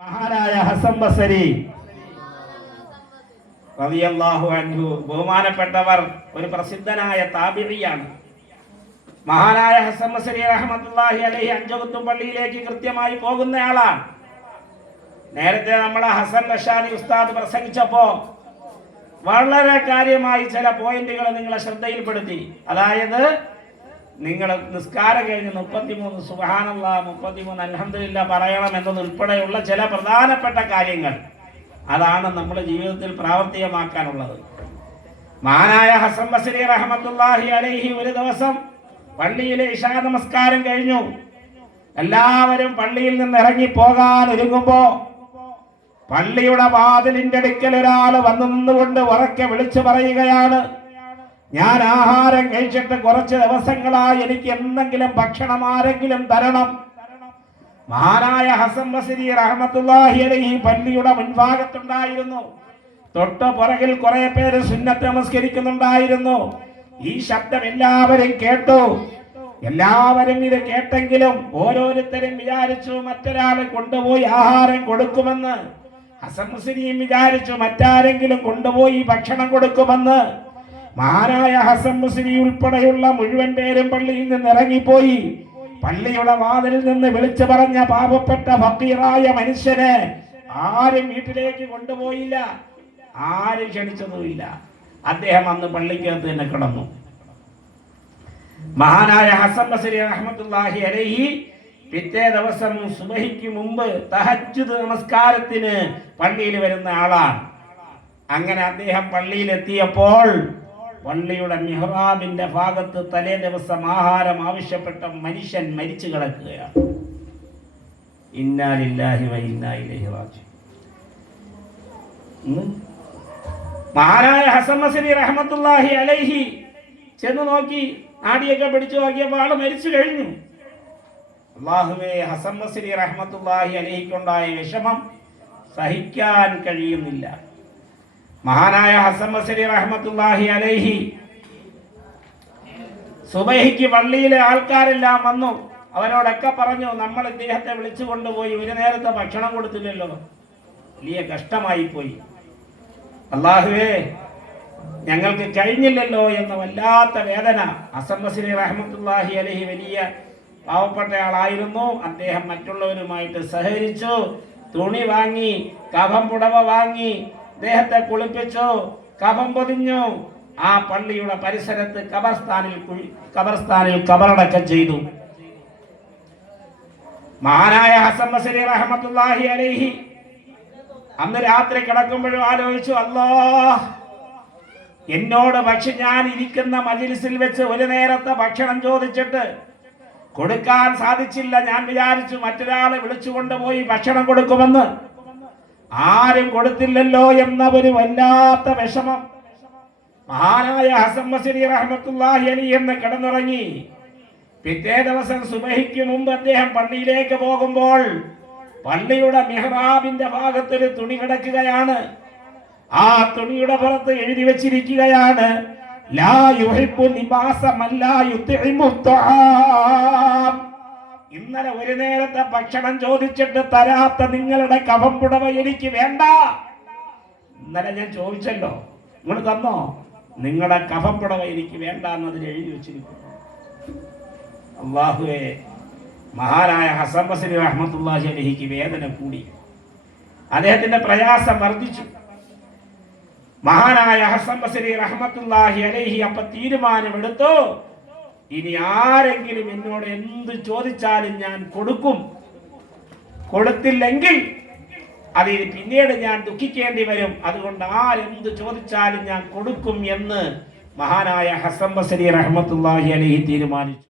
മഹാനായ ഹസൻ ബസരി റളിയല്ലാഹു അൻഹു ബഹുമാനപ്പെട്ടവർ ഒരു പ്രസിദ്ധനായ താബിഈയാണ്. മഹാനായ ഹസൻ ബസരി റഹ്മത്തുള്ളാഹി അലൈഹി അഞ്ചുകുത്തും പള്ളിയിലേക്ക് കൃത്യമായി പോകുന്നയാളാണ്. നേരത്തെ നമ്മളെ ഹസൻ റഷാദി ഉസ്താദ് പ്രസംഗിച്ചപ്പോ വളരെ കാര്യമായി ചില പോയിന്റുകൾ നിങ്ങളെ ശ്രദ്ധയിൽപ്പെടുത്തി. അതായത് നിങ്ങൾ നിസ്കാരം കഴിഞ്ഞ് 33 സുബ്ഹാനല്ലാഹ് 33 അൽഹംദുലില്ലാഹ് പറയണം എന്നതുൾപ്പെടെയുള്ള ചില പ്രധാനപ്പെട്ട കാര്യങ്ങൾ അതാണ് നമ്മുടെ ജീവിതത്തിൽ പ്രാവർത്തികമാക്കാനുള്ളത്. മഹാനായ ഹസൻ ബസരി റഹ്മത്തുള്ളാഹി അലൈഹി ഒരു ദിവസം പള്ളിയിലെ ഇശാ നമസ്കാരം കഴിഞ്ഞു. എല്ലാവരും പള്ളിയിൽ നിന്ന് ഇറങ്ങി പോകാൻ ഒരുങ്ങുമ്പോ പള്ളിയുടെ വാതിലിന്റെ അടുക്കൽ ഒരാൾ വന്നു നിന്നുകൊണ്ട് ഉറക്കെ വിളിച്ചു പറയുകയാണ്, ഞാൻ ആഹാരം കഴിച്ചിട്ട് കുറച്ച് ദിവസങ്ങളായി, എനിക്ക് എന്തെങ്കിലും ഭക്ഷണം ആരെങ്കിലും തരണം. മഹാനായ ഹസൻ ബസരി റഹ്മത്തുള്ളാഹി അലൈഹി പള്ളിയുടെ മുൻഭാഗത്തുണ്ടായിരുന്നു. തൊട്ട് പുറകിൽ കുറെ പേര് സുന്നത്ത് നമസ്കരിക്കുന്നുണ്ടായിരുന്നു. ഈ ശബ്ദം എല്ലാവരും കേട്ടു. എല്ലാവരും ഇത് കേട്ടെങ്കിലും ഓരോരുത്തരും വിചാരിച്ചു മറ്റൊരാളെ കൊണ്ടുപോയി ആഹാരം കൊടുക്കുമെന്ന്. ഹസൻ ബസരിയും വിചാരിച്ചു മറ്റാരെങ്കിലും കൊണ്ടുപോയി ഭക്ഷണം കൊടുക്കുമെന്ന്. മഹാനായ ഹസൻ ബസരി ഉൾപ്പെടെയുള്ള മുഴുവൻ പേരും പള്ളിയിൽ നിന്ന് ഇറങ്ങിപ്പോയി. പള്ളിയുടെ വാതിലിൽ നിന്ന് വിളിച്ചു പറഞ്ഞ പാവപ്പെട്ട ഫക്കീറായ മനുഷ്യനെ ആരും വീട്ടിലേക്ക് കൊണ്ടുപോയില്ല, ആരും ക്ഷണിച്ചതുമില്ല. അദ്ദേഹം അന്ന് പള്ളിക്കകത്ത് തന്നെ കിടന്നു. മഹാനായ ഹസൻ ബസരി റഹ്മത്തുള്ളാഹി അലൈഹി പിറ്റേ ദിവസം സുബഹിക്ക് മുമ്പ് തഹജ്ജുദ് നമസ്കാരത്തിന് പള്ളിയിൽ വരുന്ന ആളാണ്. അങ്ങനെ അദ്ദേഹം പള്ളിയിലെത്തിയപ്പോൾ പള്ളിയുടെ മിഹ്റാബിന്റെ ഭാഗത്ത് തലേ ദിവസം ആഹാരം ആവശ്യപ്പെട്ട മനുഷ്യൻ മരിച്ചു കിടക്കുകയാണ്. ഇന്നാ ലില്ലാഹി വ ഇന്നാ ഇലൈഹി റാജിഊൻ. മഹാനായ ഹസൻ ബസരി റഹ്മത്തുള്ളാഹി അലൈഹി ചെന്ന് നോക്കി, നാടിയൊക്കെ പിടിച്ചു നോക്കിയപ്പോൾ ആള് മരിച്ചു കഴിഞ്ഞു. അല്ലാഹുവേ, ഹസൻ ബസരി റഹ്മത്തുള്ളാഹി അലൈഹിക്കുണ്ടായ വിഷമം സഹിക്കാൻ കഴിയുന്നില്ല. മഹാനായ ഹസൻ ബസരി റഹ്മത്തുള്ളാഹി അലൈഹി സുബഹിക്ക് പള്ളിയിലെ ആൾക്കാരെല്ലാം വന്നു. അവരോടൊക്കെ പറഞ്ഞു, നമ്മൾ ഇദ്ദേഹത്തെ വിളിച്ചു കൊണ്ടുപോയി ഒരു നേരത്തെ ഭക്ഷണം കൊടുത്തില്ലല്ലോ, വലിയ കഷ്ടമായി പോയി. അല്ലാഹുവേ, ഞങ്ങൾക്ക് കഴിഞ്ഞില്ലല്ലോ എന്ന വല്ലാത്ത വേദന. ഹസൻ ബസരി റഹ്മത്തുള്ളാഹി അലൈഹി വലിയ പാവപ്പെട്ടയാളായിരുന്നു. അദ്ദേഹം മറ്റുള്ളവരുമായിട്ട് സഹകരിച്ചു. തുണി വാങ്ങി, കഫം പുടവ വാങ്ങി, അദ്ദേഹത്തെ കുളിപ്പിച്ചു, കഫം പൊതിഞ്ഞു. ആ പള്ളിയുടെ പരിസരത്ത് ഖബർസ്ഥാനിൽ ഖബറടക്കം ചെയ്തു. മഹാനായ ഹസൻ ബസരി റഹ്മത്തുള്ളാഹി അലൈഹി അന്ന് രാത്രി കിടക്കുമ്പോഴും ആലോചിച്ചു, അല്ലാഹ്, എന്നോട് ഞാൻ ഇരിക്കുന്ന മജ്‌ലിസിൽ വെച്ച് ഒരു നേരത്തെ ഭക്ഷണം ചോദിച്ചിട്ട് കൊടുക്കാൻ സാധിച്ചില്ല. ഞാൻ വിചാരിച്ചു മറ്റൊരാളെ വിളിച്ചുകൊണ്ടുപോയി ഭക്ഷണം കൊടുക്കുമെന്ന്, ആരും കൊടുത്തില്ലല്ലോ എന്ന ഒരു വല്ലാത്ത വിഷമം. മഹാനായ ഹസൻ ബസരി റഹ്മത്തുള്ളാഹി അലൈഹി എന്ന് കിടന്നുറങ്ങി. പിറ്റേ ദിവസം സുബഹിക്ക് മുമ്പ് അദ്ദേഹം പള്ളിയിലേക്ക് പോകുമ്പോൾ പള്ളിയുടെ മിഹ്റാബിന്റെ ഭാഗത്തൊരു തുണി കിടക്കുകയാണ്. ആ തുണിയുടെ പുറത്ത് എഴുതി വെച്ചിരിക്കുകയാണ്, ലാ യുഹിബ്ബു ലിബാസ മൻ ലാ യുത്ഇമു ത്വആം. ഇന്നലെ ഒരു നേരത്തെ ഭക്ഷണം ചോദിച്ചിട്ട് തരാത്ത നിങ്ങളുടെ കഫം പുടവ എനിക്ക് വേണ്ട. ഇന്നലെ ഞാൻ ചോദിച്ചല്ലോ, നിങ്ങൾ തന്നോ? നിങ്ങളുടെ കഫം പുടവ എനിക്ക് വേണ്ട എന്നതിൽ എഴുതി വെച്ചിരിക്കുന്നു. അല്ലാഹുവേ, മഹാനായ ഹസൻ ബസരി റഹ്മത്തുള്ളാഹി അലൈഹിക്ക് വേദന കൂടി, അദ്ദേഹത്തിന്റെ പ്രയാസം വർദ്ധിച്ചു. മഹാനായ ഹസൻ ബസരി റഹ്മത്തുള്ളാഹി അലൈഹി അപ്പൊ തീരുമാനമെടുത്തു, ഇനി ആരെങ്കിലും എന്നോട് എന്ത് ചോദിച്ചാലും ഞാൻ കൊടുക്കും, കൊടുത്തില്ലെങ്കിൽ അതിൽ പിന്നീട് ഞാൻ ദുഃഖിക്കേണ്ടി വരും, അതുകൊണ്ട് ആരെന്ത് ചോദിച്ചാലും ഞാൻ കൊടുക്കും എന്ന് മഹാനായ ഹസൻ ബസരി റഹ്മത്തുള്ളാഹി അലൈഹി തീരുമാനിച്ചു.